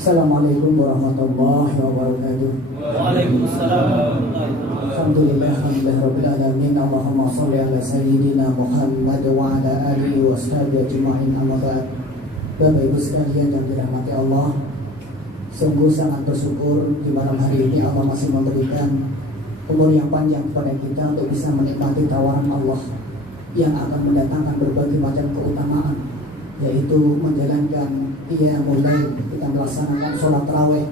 Assalamualaikum warahmatullahi wabarakatuh. Waalaikumsalam. Alhamdulillahirabbil alamin. Allahumma shalli ala sayyidina Muhammad wa ala alihi wa sahbihi ajma'in. Amma ba'd. Bapak Ibu sekalian yang dirahmati Allah, sungguh sangat bersyukur di malam hari ini Allah masih memberikan umur yang panjang kepada kita untuk bisa menikmati tawaran Allah yang akan mendatangkan berbagai macam keutamaan, yaitu menjalankan mulai kita melaksanakan sholat tarawih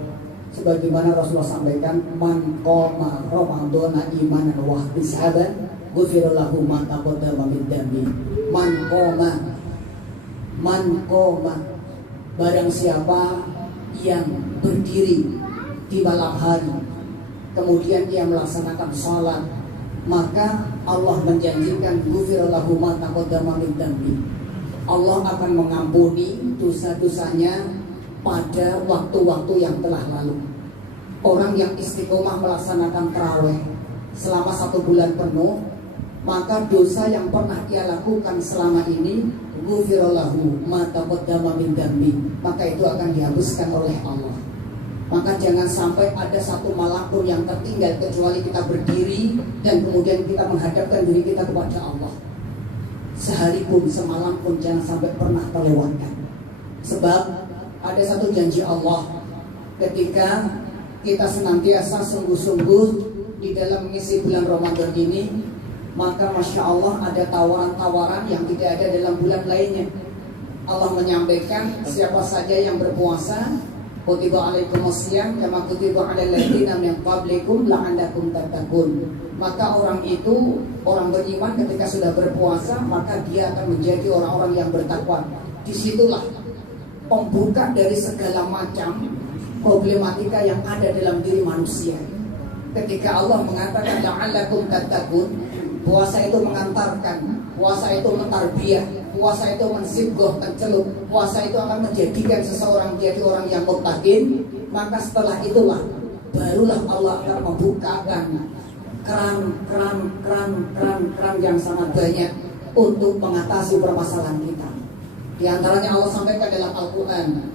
sebagaimana Rasulullah sampaikan, man qoma ramadhana imanan wa ihtisaban ghufira lahu ma taqaddama min dhanbi. Man qoma barang siapa yang berdiri di malam hari kemudian dia melaksanakan sholat, maka Allah menjanjikan ghufira lahu ma taqaddama min dhanbi. Allah akan mengampuni dosa-dosanya pada waktu-waktu yang telah lalu. Orang yang istiqomah melaksanakan tarawih selama 1 bulan penuh, maka dosa yang pernah ia lakukan selama ini ghufira lahu ma taqaddama min dhanbi, maka itu akan dihapuskan oleh Allah. Maka jangan sampai ada satu malam pun yang tertinggal kecuali kita berdiri dan kemudian kita menghadapkan diri kita kepada Allah. Sehari pun, semalam pun jangan sampai pernah terlewatkan. Sebab ada satu janji Allah ketika kita senantiasa sungguh-sungguh di dalam mengisi bulan Ramadan ini, maka Masya Allah ada tawaran-tawaran yang tidak ada dalam bulan lainnya. Allah menyampaikan siapa saja yang berpuasa, kutiba alaikumusiyam kama kutiba alal ladzina min qablikum la'allakum tattaqun. Maka orang itu, orang beriman ketika sudah berpuasa, maka dia akan menjadi orang-orang yang bertakwa. Disitulah pembuka dari segala macam problematika yang ada dalam diri manusia. Ketika Allah mengatakan la'allakum tattaqun, puasa itu mengantarkan, puasa itu mentarbiyah, puasa itu mensibgoh, mencelup, puasa itu akan menjadikan seseorang menjadi orang yang muttaqin. Maka setelah itulah barulah Allah akan membukakan keran yang sangat banyak untuk mengatasi permasalahan kita. Di antaranya Allah sampaikan dalam Al-Quran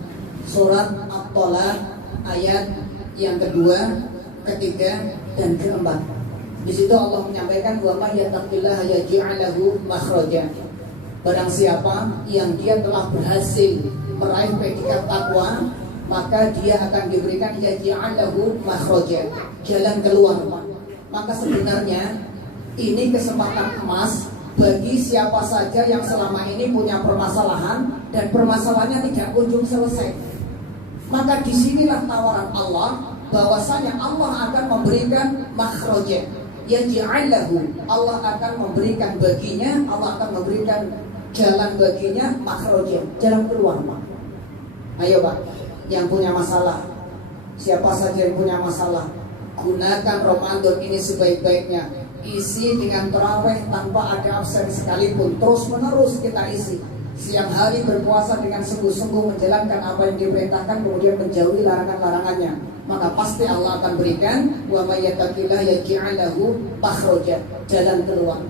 surat At-Tolaq ayat yang kedua, ketiga, dan keempat. Di situ Allah menyampaikan wa may yattaqillaha yaj'al lahu makhraja. Barang siapa yang dia telah berhasil meraih predikat takwa, maka dia akan diberikan yaj'al lahu makhraja, jalan keluar. Maka sebenarnya ini kesempatan emas bagi siapa saja yang selama ini punya permasalahan dan permasalahannya tidak kunjung selesai. Maka disinilah tawaran Allah bahwasanya Allah akan memberikan makhraja, yaj'alahu, Allah akan memberikan baginya, Allah akan memberikan jalan baginya, makhraja, jalan keluar. Pak, ayo Pak, yang punya masalah, siapa saja yang punya masalah, gunakan Ramadan ini sebaik-baiknya. Isi dengan tarawih tanpa ada absen sekalipun. Terus menerus kita isi. Siang hari berpuasa dengan sungguh-sungguh menjalankan apa yang diperintahkan, kemudian menjauhi larangan-larangannya. Maka pasti Allah akan berikan wa may yattaqillaha yaj'al lahu makhraja, jalan keluar.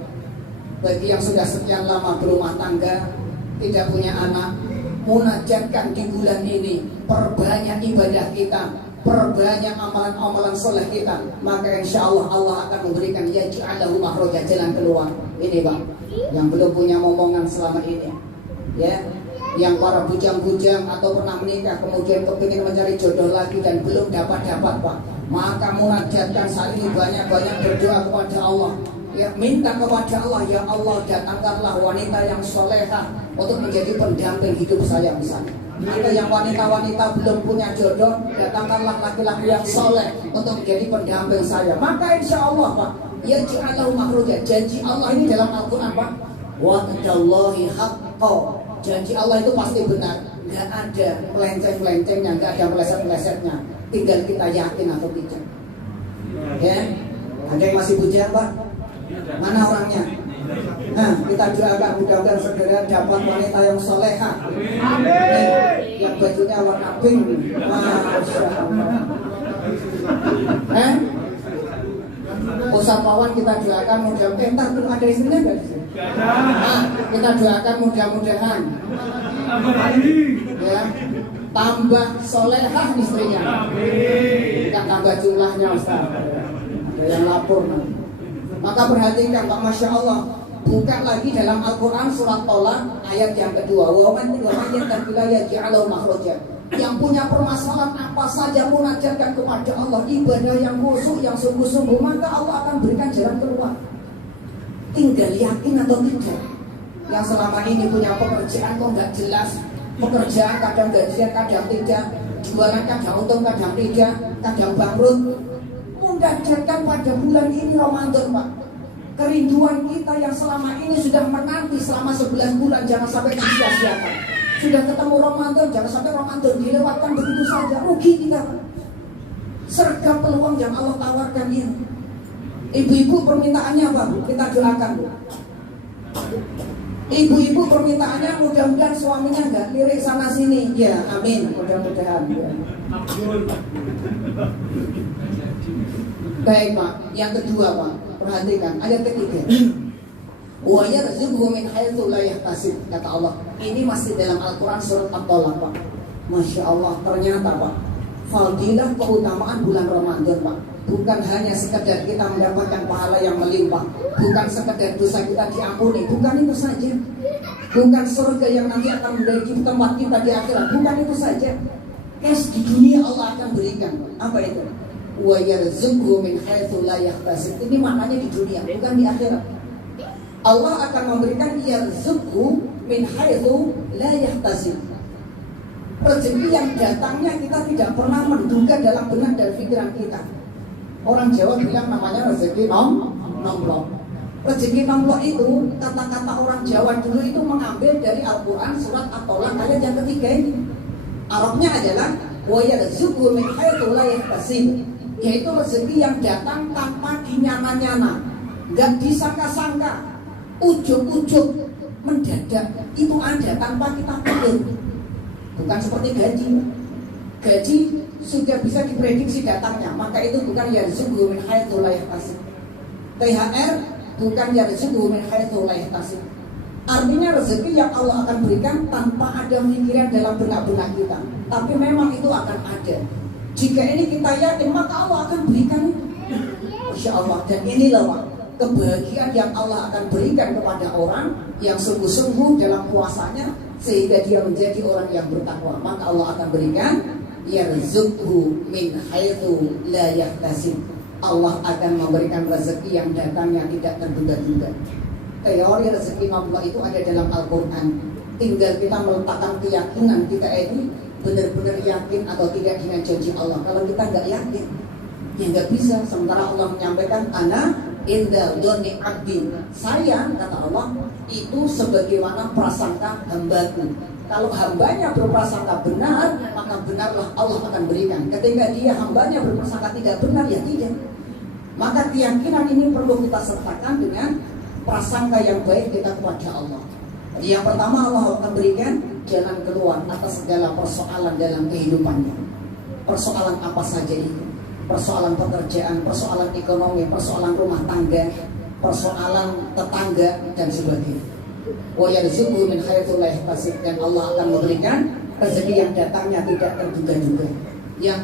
Bagi yang sudah sekian lama berumah tangga, tidak punya anak, munajatkan di bulan ini, perbanyak ibadah kita, perbanyak amalan-amalan soleh kita, maka insya Allah Allah akan memberikan yaj'alahu makhraja, jalan keluar. Ini Bang, yang belum punya momongan selama ini, ya, yang para bujang-bujang atau pernah menikah kemudian kepingin mencari jodoh lagi dan belum dapat Pak, maka munajatkan saat ini, banyak-banyak berdoa kepada Allah, ya, minta kepada Allah, ya Allah datangkanlah wanita yang solehah untuk menjadi pendamping hidup saya misalnya. Ada yang wanita-wanita belum punya jodoh, datangkanlah laki-laki yang soleh untuk menjadi pendamping saya. Maka insya Allah Pak, ya ja'alahu makhraja, janji Allah ini dalam Al-Quran Pak, wa'adallahi haqqo, janji Allah itu pasti benar, nggak ada melenceng-melencengnya, nggak ada meleset-melesetnya. Tinggal kita yakin atau tidak. Ya, ada yang masih bujang Pak? Mana orangnya? Nah, kita doakan mudah-mudahan segera dapat wanita yang solehah. Amin. Yang bajunya warna pink, masya Allah. Ustaz Pawan kita doakan mudah-mudahan. Entar belum ada istrinya nggak di sini? Nah, kita doakan mudah-mudahan. Ya, tambah solehah istrinya. Bukan tambah jumlahnya Ustaz. Ada yang lapor. Maka perhatikan Pak, Masya Allah. Bukan lagi dalam Al-Quran surat Tolak ayat yang kedua. Wa man yattaqillaha yaj'al lahu makhraja. Yang punya permasalahan apa saja munajatkan kepada Allah, ibadah yang khusyuk, yang sungguh-sungguh, maka Allah akan berikan jalan keluar. Tinggal yakin atau tidak. Yang selama ini punya pekerjaan kok nggak jelas, pekerjaan kadang gajian, kadang tidak, jualan kadang untung, kadang tidak, kadang bangkrut. Munajatkan pada bulan ini Ramadan, Pak. Kerinduan kita yang selama ini sudah menanti selama 11 bulan jangan sampai disia-siakan. Sudah ketemu Ramadan, jangan sampai Ramadan dilewatkan begitu saja. Rugi kita, Pak. Sergap peluang yang Allah tawarkan ini. Ibu-ibu permintaannya apa, Bu? Kita doakan, Bu. Ibu-ibu permintaannya mudah-mudahan suaminya nggak lirik sana sini. Ya, amin. Mudah-mudahan. Ya. Baik, Pak. Yang kedua, Pak. Perhatikan ayat ketiga. Wa yarzuqhu min haitsu la yahtasib, kata Allah. Ini masih dalam Al-Qur'an surat At-Tolak, Pak. Masya Allah, ternyata Pak, fadilah keutamaan bulan Ramadan, Pak, bukan hanya sekedar kita mendapatkan pahala yang melimpah, bukan sekedar dosa kita diampuni, bukan itu saja. Bukan surga yang nanti akan menjadi tempat kita di akhirat, bukan itu saja. Cash di dunia Allah akan berikan. Apa itu? Wa yarzuqhu min haitsu la yahtasib. Ini maknanya di dunia, bukan di akhirat. Allah akan memberikan yarzuqhu min haitsu la yahtasib. Rezeki yang datangnya kita tidak pernah menduga dalam benak dan pikiran kita. Orang Jawa bilang namanya rezeki nomplok. Rezeki nomplok itu kata-kata orang Jawa dulu itu mengambil dari Al-Quran surat At-Tolak ayat yang ketiga ini. Arabnya adalah wa yarzuqhu min haitsu la yahtasib. Yaitu rezeki yang datang tanpa dinyana-nyana, nggak disangka-sangka, ujuk-ujuk, mendadak. Itu ada tanpa kita pikir. Bukan seperti gaji. Gaji sudah bisa diprediksi datangnya, maka itu bukan yarzuqhu min haitsu la yahtasib. THR bukan yarzuqhu min haitsu la yahtasib. Artinya rezeki yang Allah akan berikan tanpa ada pikiran dalam benak-benak kita. Tapi memang itu akan ada. Jika ini kita yakin, maka Allah akan berikan. Masya Allah. Dan inilah Pak, kebahagiaan yang Allah akan berikan kepada orang yang sungguh-sungguh dalam puasanya, sehingga dia menjadi orang yang bertakwa. Maka Allah akan berikan yarzuqhu min haitsu la yahtasib. Allah akan memberikan rezeki yang datangnya tidak terduga-duga. Teori rezeki nomplok itu ada dalam Al-Quran. Tinggal kita meletakkan keyakinan kita ini benar-benar yakin atau tidak dengan janji Allah. Kalau kita nggak yakin, ya nggak bisa. Sementara Allah menyampaikan ana inda doni abdi. Saya, kata Allah, itu sebagaimana prasangka hambaku. Kalau hambanya berprasangka benar, maka benarlah Allah akan berikan. Ketika dia hambanya berprasangka tidak benar, ya tidak. Maka keyakinan ini perlu kita sertakan dengan prasangka yang baik kita kepada Allah. Jadi yang pertama, Allah akan berikan jalan keluar atas segala persoalan dalam kehidupannya. Persoalan apa saja itu? Persoalan pekerjaan, persoalan ekonomi, persoalan rumah tangga, persoalan tetangga dan sebagainya. Wa yarzuqhu min haitsu la yahtasib, dan Allah akan memberikan rezeki yang datangnya tidak terduga-duga. Yang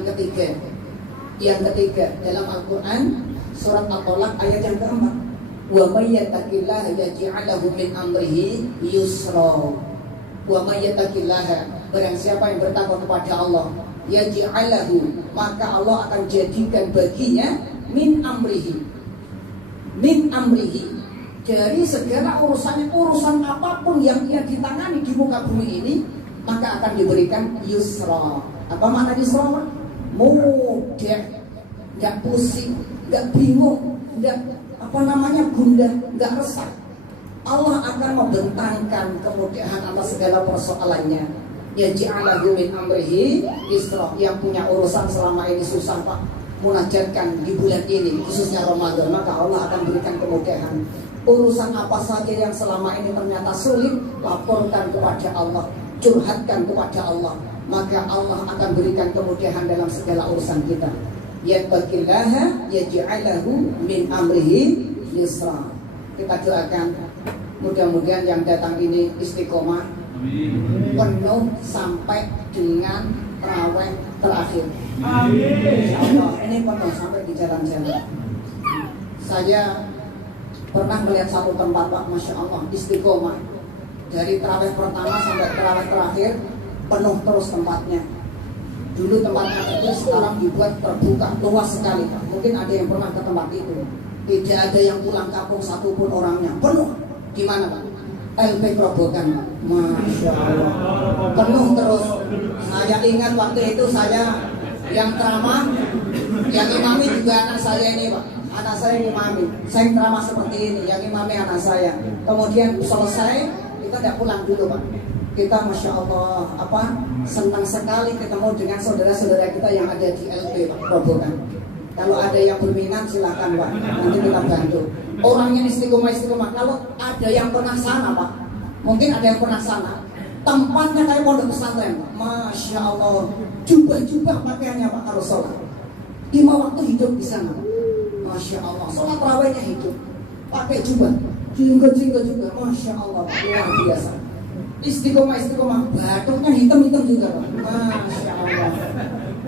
ketiga dalam Al-Quran surat At-Tolak ayat yang keempat. Wa may yattaqillaha yaj'al lahu min amrihi yusra. Wa may yattaqillaha, barang siapa yang bertakwa kepada Allah, yaj'al lahu, maka Allah akan jadikan baginya min amrihi. Min amrihi, dari segala urusannya, urusan apapun yang ia ditangani di muka bumi ini, maka akan diberikan yusra. Apa makna yusra? Mudah, nggak pusing, nggak bingung, nggak gundah, nggak resah. Allah akan membentangkan kemudahan atas segala persoalannya. Ya ja'alahu min amrihi yusra. Yang punya urusan selama ini susah Pak, munajatkan di bulan ini khususnya Ramadan, maka Allah akan berikan kemudahan. Urusan apa saja yang selama ini ternyata sulit, laporkan kepada Allah, curhatkan kepada Allah, maka Allah akan berikan kemudahan dalam segala urusan kita. Yattaqillaha yaj'alahu min amrihi yusra. Kita doakan mudah-mudahan yang datang ini istiqomah, penuh sampai dengan terawih terakhir. Amin. Allah, ini penuh sampai di jalan-jalan. Saya pernah melihat satu tempat Pak, Masya Allah, istiqomah. Dari terawih pertama sampai terawih terakhir penuh terus tempatnya. Dulu tempatnya kecil, sekarang dibuat terbuka, luas sekali Pak. Mungkin ada yang pernah ke tempat itu. Tidak ada yang pulang kampung satupun orangnya. Penuh. Gimana Pak? LP Grobogan, Masya Allah, penuh terus. Saya ingat waktu itu saya yang ceramah, yang imami juga anak saya ini Pak. Anak saya yang imami, saya yang ceramah seperti ini, yang imami anak saya. Kemudian selesai, kita tidak pulang dulu Pak. Kita Masya Allah, senang sekali ketemu dengan saudara-saudara kita yang ada di LP Pak Grobogan. Kalau ada yang berminat silakan Pak, nanti kita bantu. Orangnya istiqomah. Kalau ada yang pernah sana Pak, mungkin ada yang pernah sana. Tempatnya kayak pondok pesantren Pak. Masya Allah, jubah-jubah pakaiannya Pak kalau sholat. 5 waktu hidup di sana Pak. Masya Allah, sholat tarawihnya hidup, pakai jubah, jingga juga. Masya Allah, luar biasa. Istiqomah, batuknya hitam juga Pak. Masya Allah.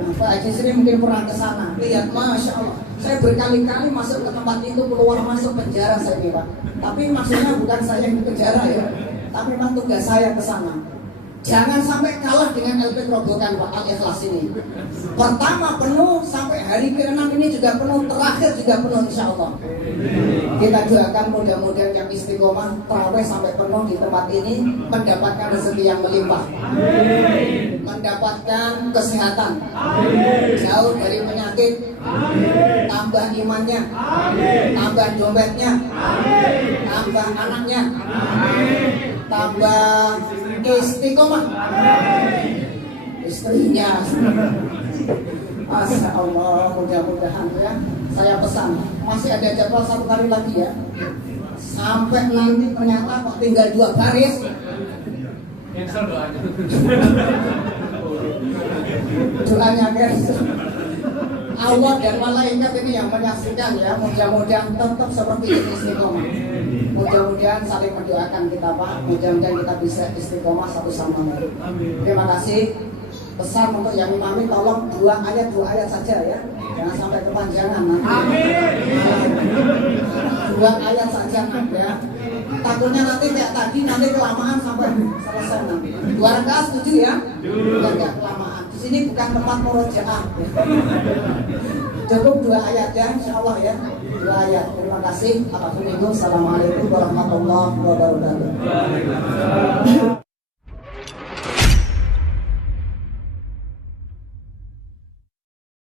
Pak Haji Sri mungkin pernah ke sana. Lihat, Masya Allah. Saya berkali-kali masuk ke tempat itu, keluar masuk penjara saya nih Pak. Tapi maksudnya bukan saya yang di penjara ya. Tapi memang tugas saya ke sana. Jangan sampai kalah dengan LP Grobogan Pak, Al-Ikhlas ini. Pertama penuh, sampai hari ke-6 ini juga penuh, terakhir juga penuh insya Allah. Kita doakan mudah-mudahan yang istiqomah terawih sampai penuh di tempat ini mendapatkan rezeki yang melimpah, mendapatkan kesehatan, jauh dari penyakit, tambah imannya, tambah dompetnya, tambah anaknya, tambah istiqomah, istrinya. Masya Allah, mudah-mudahan ya. Saya pesan, masih ada jadwal 1 kali lagi ya. Sampai nanti ternyata kok tinggal 2 baris. Doanya guys, Allah dan malaikat ini yang menyaksikan ya. Mudah-mudahan tetap seperti ini istiqomah. Mudah-mudahan saling mendoakan kita Pak. Mudah-mudahan kita bisa istiqomah satu sama lain. Terima kasih. Pesan untuk yang imami tolong 2 ayat saja ya. Jangan sampai kepanjangan nanti. Amin. 2 ayat saja nanti ya. Takutnya nanti kayak tadi nanti kelamaan sampai selesai nanti. 2 rakaat setuju ya? Biar gak kelamaan. Di sini bukan tempat murojaah. Cukup 2 ayat ya, insya Allah ya. 2 ayat. Terima kasih. Assalamualaikum warahmatullahi wabarakatuh.